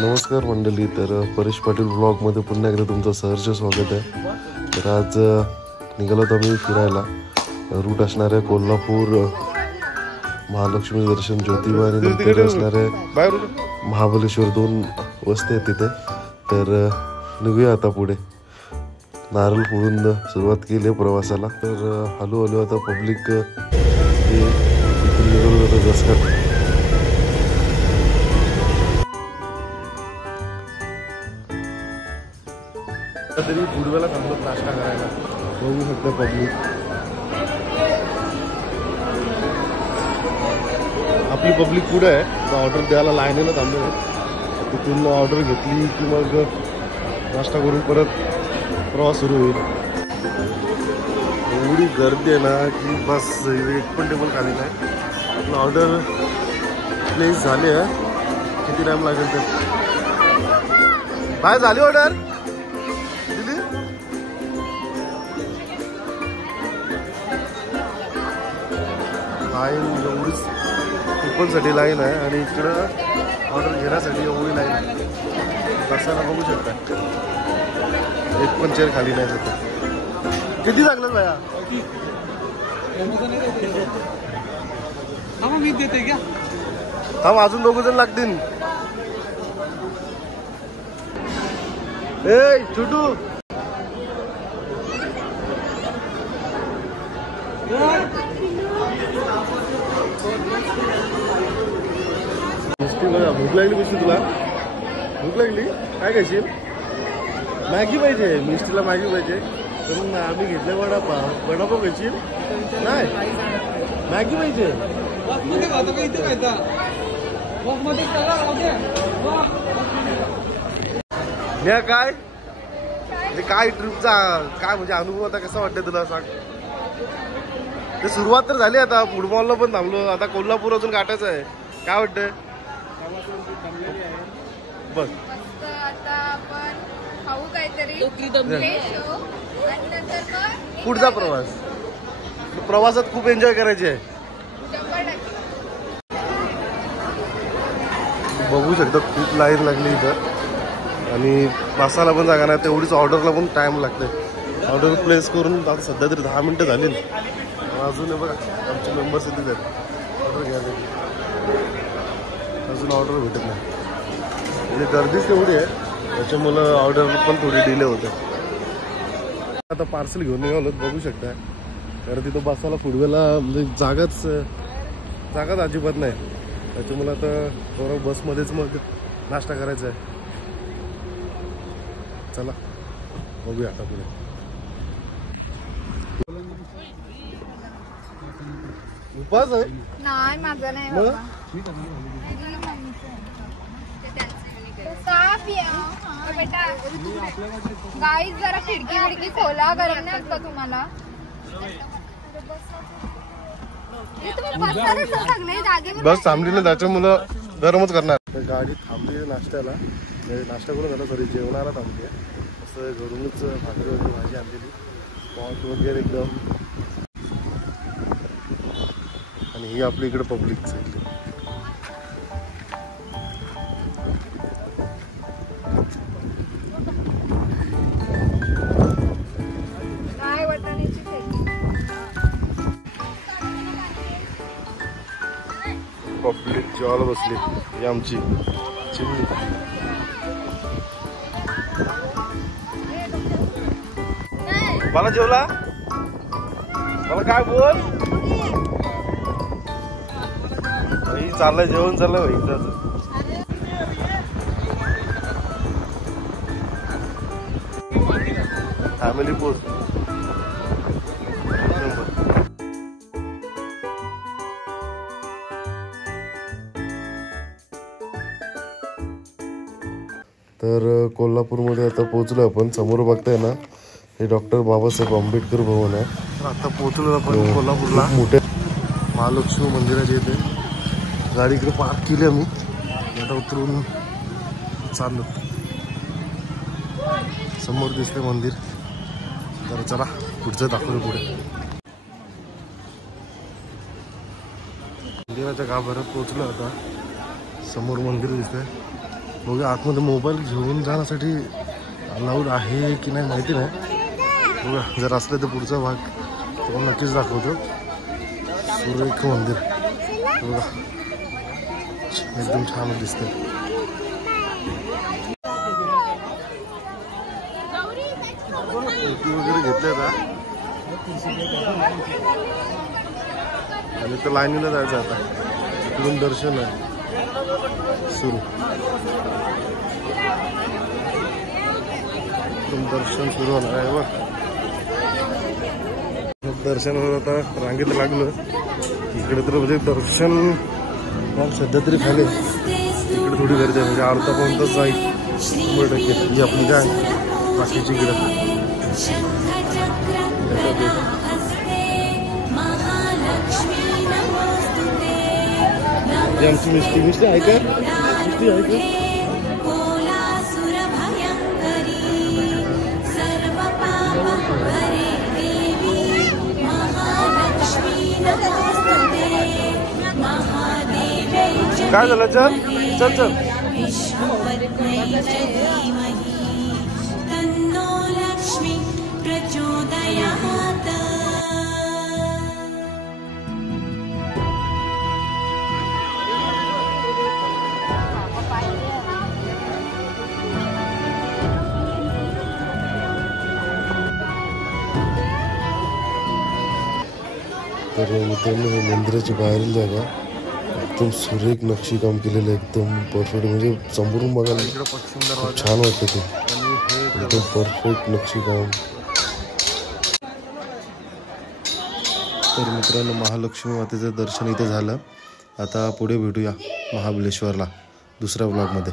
नमस्कार मंडळी. तर परेश पाटील ब्लॉगमध्ये पुन्हा एकदा तुमचं सहर्ष स्वागत आहे. तर आज निघालो तर आम्ही फिरायला. रूट असणार आहे कोल्हापूर, महालक्ष्मी दर्शन, ज्योतिबा आणि नंतर असणार आहे महाबळेश्वर. 2 वस्ती आहेत तिथे. तर निघूया आता पुढे. नारळ फोडून सुरुवात केली आहे प्रवासाला. तर हळूहळू आता पब्लिक इथून निघून जातं जसं तरी गुडव्याला थांबलो नाश्ता करायला. बघू शकता पब्लिक. आपली पब्लिक पुढे आहे. ऑर्डर द्यायला लाईनीला थांबलो. तिथून ऑर्डर घेतली की मग नाश्ता करून परत प्रवास सुरू होईल. एवढी गर्दी आहे ना की बस एक पण टेबल खाली नाही. आपलं ऑर्डर प्लेस झाले आहे. किती टाईम लागेल तर बाय झाली ऑर्डर. लाईन एवढीच कुपनसाठी लाईन आहे आणि इकडं ऑर्डर घेण्यासाठी एवढी लाईन आहे. बसायला बघू शकता. एक पण चेअर खाली नाही सध्या. किती लागलं बाया? मी देते का? थांब, अजून 2 जण लागतील. ए छोटू, भूक लागली मिस्टी? तुला भूक लागली? काय खायची? मॅगी पाहिजे. मिस्टीला मॅगी पाहिजे. पण आम्ही घेतले वडापाव. वडापाव खायची नाही, मॅगी पाहिजे. काय म्हणजे काय ट्रिपचा काय म्हणजे अनुभव आता कसा वाटतं तुला सांग? ते सुरुवात तर झाली. आता फुटबॉलला पण थांबलो. आता कोल्हापूर अजून गाठायचं आहे. काय वाटतंय? बस आता आपण खाऊ काहीतरी पुढचा प्रवासात खूप एन्जॉय करायचे आहे. बघू शकता खूप लाईन लागली इथं आणि बसायला पण जागा नाही. तेवढीच ऑर्डरला पण टाइम लागते. ऑर्डर प्लेस करून आता सध्या तरी 10 मिनिटं झाली. अजून बघा आमचे मेंबर्स इथेच आहेत ऑर्डर घ्यायला. अजून ऑर्डर भेटत नाही. म्हणजे गर्दीच तेवढी आहे. त्याच्यामुळं ऑर्डर पण थोडी डिले होते. आता पार्सल घेऊन निघालो. बघू शकता. तर तिथं बसायला फुडवेला म्हणजे जागाच अजिबात नाही. त्याच्यामुळं आता थोडं बसमध्येच मग नाश्ता करायचा आहे. चला बघूया आता पुढे. उपास आहे? नाही माझा नाही. बेटा गाईस जरा खिडकी खोला. गरम नाही का तुम्हाला? बस थांबली ना त्याच्यामुळं गरमच करणार. गाडी थांबली नाश्त्याला. नाश्ता करून झाला. सॉरी जेवणाला थांबली. असं घरूनच भाकरी वगैरे भाजी आणलेली. पॉट वगैरे एकदम. आणि ही आपली इकडे पब्लिक सगळी. पब्लिक जेवायला बसली. ही आमची चिमणी. मला जेवला? मला काय बोल? चाललंय जेवण चाललंय भाई. Family post. तर कोल्हापूरमध्ये आता पोहोचलो आपण. समोर बघताय ना हे डॉक्टर बाबासाहेब आंबेडकर भवन आहे. आता पोहोचलो आपण कोल्हापूरला. मोठे महालक्ष्मी मंदिराच्या इथे गाडी इकडे पार्क केली आम्ही. आता उतरून चाललो. समोर दिसते मंदिर. तर चला पुढचं दाखवलं पुढे. मंदिराच्या गाभाऱ्यात पोहोचलो. आता समोर मंदिर दिसतंय. बघा आतमध्ये मोबाईल घेऊन जाण्यासाठी अलाउड आहे की नाही माहिती नाही. बघा जर असलं तर पुढचा भाग तुम्हाला नक्कीच दाखवतो. सुरेख मंदिर बघा एकदम छान दिसतंय. वगैरे घेतले का आणि तर लाईनीला जायचं आता. इकडून दर्शन आहे सुरू. दर्शन सुरू होणार आहे बघ. दर्शन होत आता रांगेत लागलो. इकडे तर म्हणजे दर्शन सध्या तरी झाले. इकडे थोडी गर्दी आहे म्हणजे अर्धा पाऊण तास जाईल 100% जी आपली काय बाकीची इकडे. आमची मिस्टी आहे का? मिस्टी आहे का? काय झालं? चल चल चल. तर मित्रांनो हे मंदिराची बाहेरील जागा एकदम सुरेख नक्षीकाम केलेलं एकदम परफेक्ट. म्हणजे संपूर्ण बघायला खूप छान वाटतं ते. एकदम परफेक्ट नक्षीकाम. तर मित्रांनो महालक्ष्मी मातेचं दर्शन इथे झालं. आता पुढे भेटूया महाबळेश्वरला दुसऱ्या ब्लॉगमध्ये.